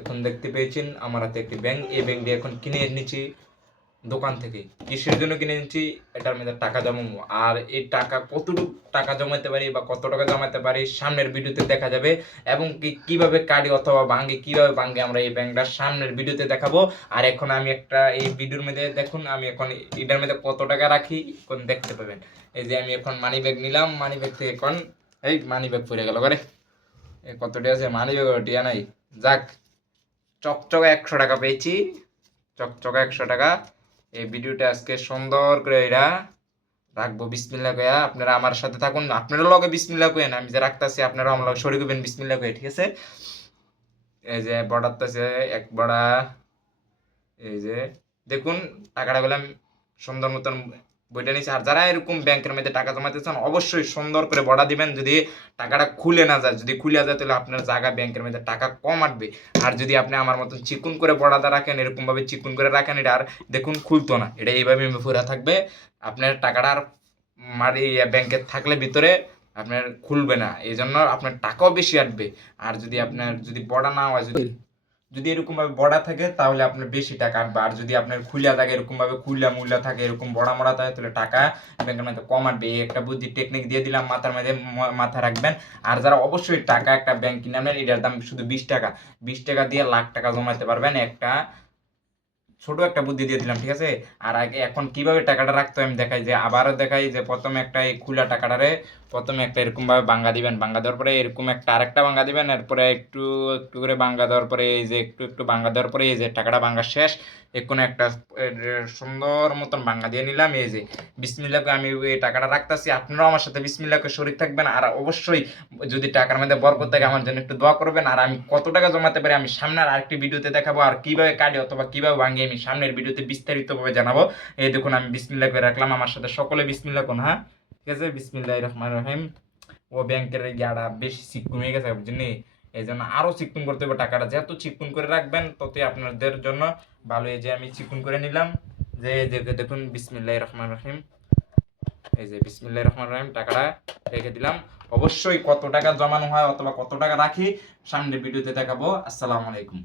এখন দেখতে পেয়েছেন আমার হাতে একটি ব্যাংক। এই ব্যাংক দিয়ে এখন কিনে এনেছি দোকান থেকে। কিসের জন্য কিনে এনেছি? এটার মধ্যে টাকা জমাবো। আর এই টাকা কতটুকু টাকা জমাতে পারি বা কত টাকা জমাতে পারি সামনের ভিডিওতে দেখা যাবে, এবং কিভাবে কাটি অথবা ভাঙে, কিভাবে ভাঙে আমরা এই ব্যাংকটা সামনের ভিডিওতে দেখাবো। আর এখন আমি একটা এই ভিডিওর মধ্যে দেখুন আমি এখন এটার মধ্যে কত টাকা রাখি এখন দেখতে পাবেন। এই যে আমি এখন মানি ব্যাগ নিলাম, মানি ব্যাগ থেকে এখন এই মানি ব্যাগ পড়ে গেল করে কতটি আছে মানি ব্যাগ টিয়া নাই। যাক, চকচকে 100 টাকা পেয়েছি, চকচকে 100 টাকা। এই ভিডিওটা আজকে সুন্দর করে এরা রাখবো বিসমিল্লাহ কইয়া। আপনারা আমার সাথে থাকুন, আপনারা লগে বিসমিল্লাহ কইেন, আমি যে রাখতাছি আপনারা আমার লগে শরীক হবেন বিসমিল্লাহ কইয়া, ঠিক আছে? এই যে বড়াতেছে এক বড়া, এই যে দেখুন টাকাটা বললাম সুন্দর মতন বইটা নিচ্ছে। আর যারা এরকম ব্যাংকের মধ্যে টাকা জমাতে চান অবশ্যই সুন্দর করে বড়া দিবেন। যদি টাকাটা খুলে না যায়, যদি খুলে যায় তাহলে আপনার জায়গা ব্যাংকের মধ্যে টাকা কম আসবে। আর যদি আপনি আমার মতন চিকুন করে বড়াটা রাখেন, এরকম ভাবে চিকুন করে রাখেন, এটা আর দেখুন খুলতো না, এটা এইভাবে ফুরা থাকবে। আপনার টাকাটা আর মারি ব্যাংকে থাকলে ভিতরে আপনার খুলবে না, এই জন্য আপনার টাকাও বেশি আসবে। আর যদি আপনার যদি বড়া না হয়, যদি এরকম ভাবে বড়া থাকে তাহলে আপনার বেশি টাকা আসবে। আর যদি আপনার খুলিয়া থাকে এরকম ভাবে খুলিয়া মুল্লা থাকে, এরকম বড়া মড়া থাকে, তাহলে টাকা ব্যাংকের মধ্যে কম আসবে। এই একটা বুদ্ধি টেকনিক দিয়ে দিলাম, মাথার মধ্যে মাথা রাখবেন। আর যারা অবশ্যই টাকা একটা ব্যাংক কিনে নেন, এটার দাম শুধু 20 টাকা, 20 টাকা দিয়ে লাখ টাকা জমাতে পারবেন। একটা ছোট একটা বুদ্ধি দিয়ে দিলাম, ঠিক আছে? আর আগে এখন কিভাবে টাকাটা রাখতে হয় আমি দেখাই, যে আবারও দেখাই, যে প্রথমে একটা এই খোলা টাকাটারে প্রথমে একটা এরকম ভাবে ভাঙ্গা দিবেন, ভাঙ্গা দেওয়ার পরে এরকম একটা আরেকটা ভাঙ্গা দিবেন, এরপরে একটু একটু করে ভাঙ্গা দেওয়ার পরে এই যে একটু একটু ভাঙ্গা দেওয়ার পরে এই যে টাকাটা ভাঙ্গা শেষ। এখন একটা সুন্দর মতন ভাঙ্গা দিয়ে নিলাম। এই যে বিসমিল্লাহকে আমি এই টাকাটা রাখতেছি, আপনারাও আমার সাথে বিসমিল্লাহকে শরীক থাকবেন। আর অবশ্যই যদি টাকার মধ্যে বরকত থাকে আমার জন্য একটু দোয়া করবেন। আর আমি কত টাকা জমাতে পারি আমি সামনে আরেকটি ভিডিওতে দেখাবো, আর কিভাবে কাটে অথবা কিভাবে ভাঙি আমি সামনের ভিডিওতে বিস্তারিতভাবে জানাবো। এই দেখুন আমি বিসমিল্লাহ করে রাখলাম, আমার সাথে সকলে বিসমিল্লাহ কোন, হ্যাঁ ঠিক আছে? বিসমিল্লাহির রহমানির রহিম। ও ব্যাংকের ইয়াটা বেশি চিকন হয়ে গেছে বুঝছেন, এই জন্য আরো চিকন করতে হবে। টাকাটা যত চিকন করে রাখবেন ততই আপনাদের জন্য ভালো। এই যে আমি চিকন করে নিলাম, যে দেখুন বিসমিল্লাহির রহমানির রহিম। এই যে বিসমিল্লাহির রহমানির রহিম টাকাটা রেখে দিলাম। অবশ্যই কত টাকা জমানো হয় অথবা কত টাকা রাখি সামনের ভিডিওতে দেখাবো। আসসালামু আলাইকুম।